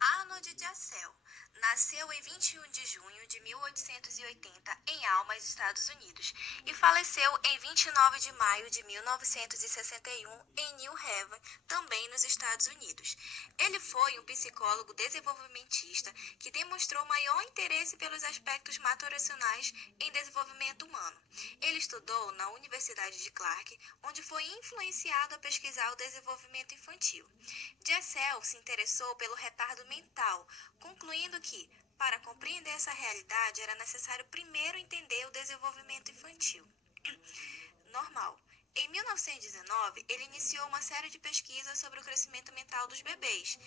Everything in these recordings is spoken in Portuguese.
Arnold de Assel nasceu em 21 de junho de 1880 em Almas, Estados Unidos, e faleceu em 29 de maio de 1961 em New Haven, também nos Estados Unidos. Ele foi um psicólogo desenvolvimentista que demonstrou maior interesse pelos aspectos maturacionais em desenvolvimento humano. Ele estudou na Universidade de Clark, onde foi influenciado a pesquisar o desenvolvimento infantil. De Assel se interessou pelo retardo mental, concluindo que, para compreender essa realidade, era necessário primeiro entender o desenvolvimento infantil. Normal. Em 1919, ele iniciou uma série de pesquisas sobre o crescimento mental dos bebês,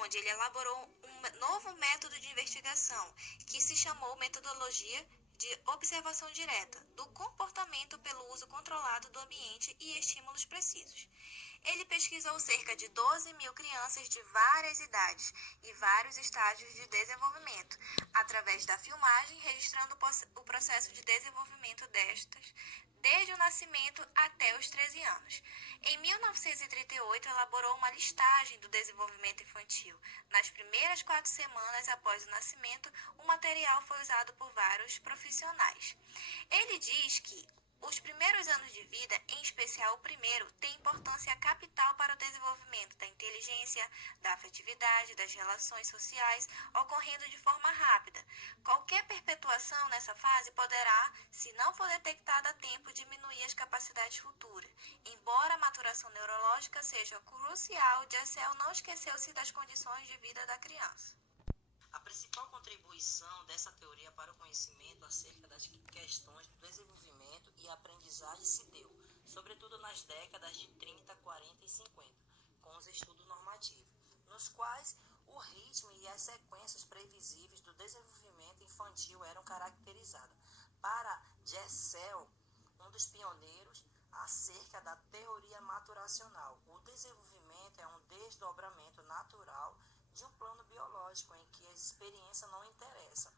onde ele elaborou um novo método de investigação, que se chamou metodologia de observação direta do comportamento pelo uso controlado do ambiente e estímulos precisos. Ele pesquisou cerca de 12 mil crianças de várias idades e vários estágios de desenvolvimento, através da filmagem, registrando o processo de desenvolvimento destas, desde o nascimento até os 13 anos. Em 1938, elaborou uma listagem do desenvolvimento infantil. Nas primeiras 4 semanas após o nascimento, o material foi usado por vários profissionais. Ele diz que os primeiros anos de vida, em especial o primeiro, têm importância capital para o desenvolvimento da inteligência, da afetividade, das relações sociais, ocorrendo de forma rápida. Qualquer perpetuação nessa fase poderá, se não for detectada a tempo, diminuir as capacidades futuras. Embora a maturação neurológica seja crucial, de Assel não esqueceu-se das condições de vida da criança. A principal contribuição dessa teoria para o conhecimento acerca das questões do desenvolvimento e aprendizagem se deu, sobretudo nas décadas de 30, 40 e 50, com os estudos normativos, nos quais o ritmo e as sequências previsíveis do desenvolvimento infantil eram caracterizadas. Para de Assel, um dos pioneiros acerca da teoria maturacional, o desenvolvimento é um desdobramento natural de um plano biológico em que a experiência não interessa.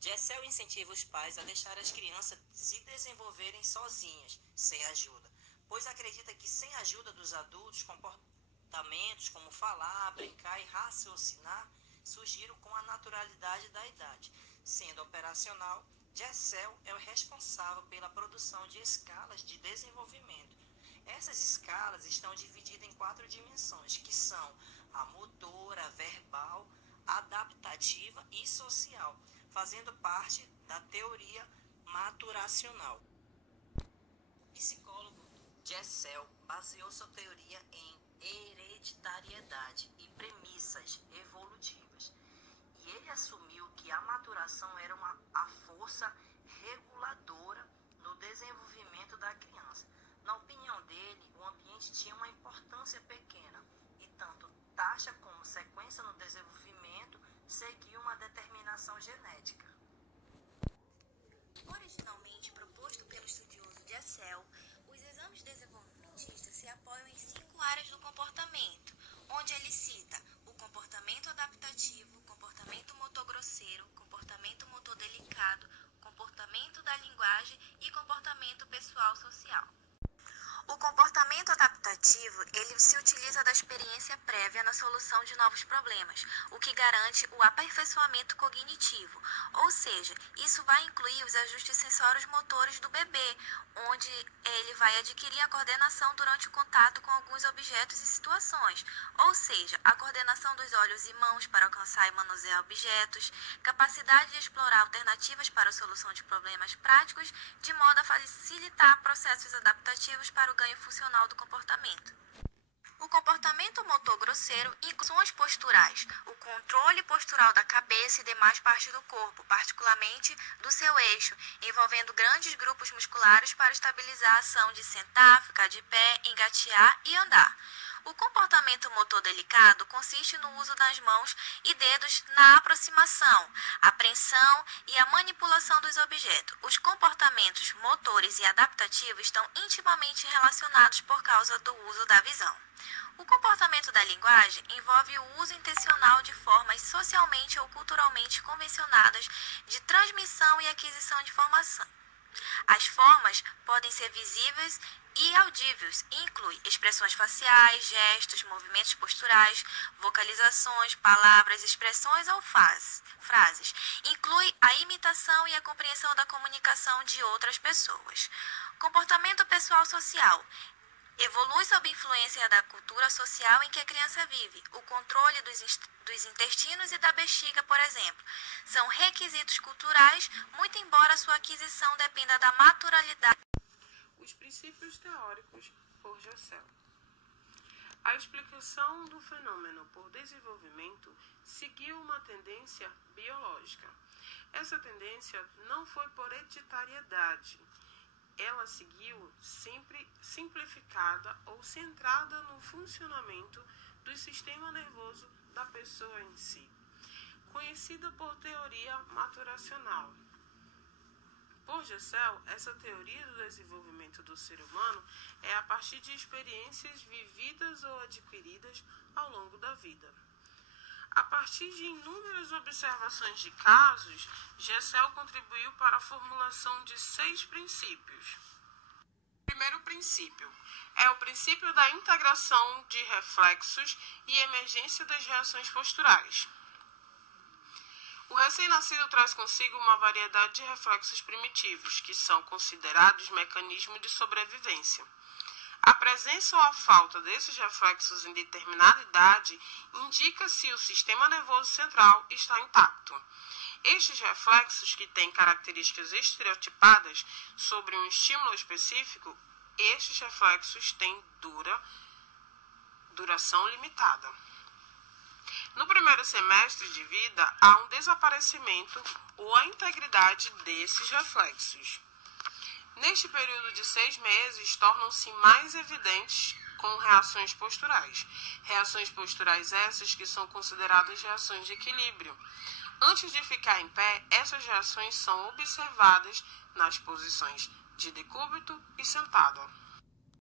De Assel incentiva os pais a deixar as crianças se desenvolverem sozinhas, sem ajuda, pois acredita que sem a ajuda dos adultos, comportamentos como falar, brincar e raciocinar surgiram com a naturalidade da idade. Sendo operacional, de Assel é o responsável pela produção de escalas de desenvolvimento. Essas escalas estão divididas em 4 dimensões, que são a motora, verbal, adaptativa e social, fazendo parte da teoria maturacional. O psicólogo de Assel baseou sua teoria em hereditariedade e premissas evolutivas, e ele assumiu que a maturação era a força reguladora no desenvolvimento da criança. Na opinião dele, o ambiente tinha uma importância pequena e tanto taxa como sequência no desenvolvimento seguiam uma determinação genética. Originalmente proposto pelo estudioso de Assel, os exames desenvolvimentistas se apoiam em 5 áreas do comportamento, onde ele cita o comportamento adaptativo, comportamento motor grosseiro, comportamento motor delicado, comportamento da linguagem e comportamento pessoal social. O comportamento adaptativo, ele se utiliza da experiência prévia na solução de novos problemas, o que garante o aperfeiçoamento cognitivo, ou seja, isso vai incluir os ajustes sensórios motores do bebê, onde ele vai adquirir a coordenação durante o contato com alguns objetos e situações, ou seja, a coordenação dos olhos e mãos para alcançar e manusear objetos, capacidade de explorar alternativas para a solução de problemas práticos, de modo a facilitar processos adaptativos para o ganho funcional do comportamento. O comportamento motor grosseiro inclui funções posturais, o controle postural da cabeça e demais partes do corpo, particularmente do seu eixo, envolvendo grandes grupos musculares para estabilizar a ação de sentar, ficar de pé, engatear e andar. O comportamento motor delicado consiste no uso das mãos e dedos na aproximação, apreensão e a manipulação dos objetos. Os comportamentos motores e adaptativos estão intimamente relacionados por causa do uso da visão. O comportamento da linguagem envolve o uso intencional de formas socialmente ou culturalmente convencionadas de transmissão e aquisição de informação. As formas podem ser visíveis e audíveis e inclui expressões faciais, gestos, movimentos posturais, vocalizações, palavras, expressões ou frases. Inclui a imitação e a compreensão da comunicação de outras pessoas. Comportamento pessoal social. Evolui sob influência da cultura social em que a criança vive. O controle dos intestinos e da bexiga, por exemplo, são requisitos culturais, muito embora sua aquisição dependa da naturalidade. Os princípios teóricos por Gessel. A explicação do fenômeno por desenvolvimento seguiu uma tendência biológica. Essa tendência não foi por hereditariedade. Ela seguiu sempre simplificada ou centrada no funcionamento do sistema nervoso da pessoa em si, conhecida por teoria maturacional. Por Gessel, essa teoria do desenvolvimento do ser humano é a partir de experiências vividas ou adquiridas ao longo da vida. A partir de inúmeras observações de casos, Gessel contribuiu para a formulação de 6 princípios. O primeiro princípio é o princípio da integração de reflexos e emergência das reações posturais. O recém-nascido traz consigo uma variedade de reflexos primitivos, que são considerados mecanismos de sobrevivência. A presença ou a falta desses reflexos em determinada idade indica se o sistema nervoso central está intacto. Estes reflexos, que têm características estereotipadas sobre um estímulo específico, estes reflexos têm duração limitada. No primeiro semestre de vida, há um desaparecimento ou a integridade desses reflexos. Neste período de 6 meses, tornam-se mais evidentes com reações posturais. Reações posturais essas que são consideradas reações de equilíbrio. Antes de ficar em pé, essas reações são observadas nas posições de decúbito e sentado.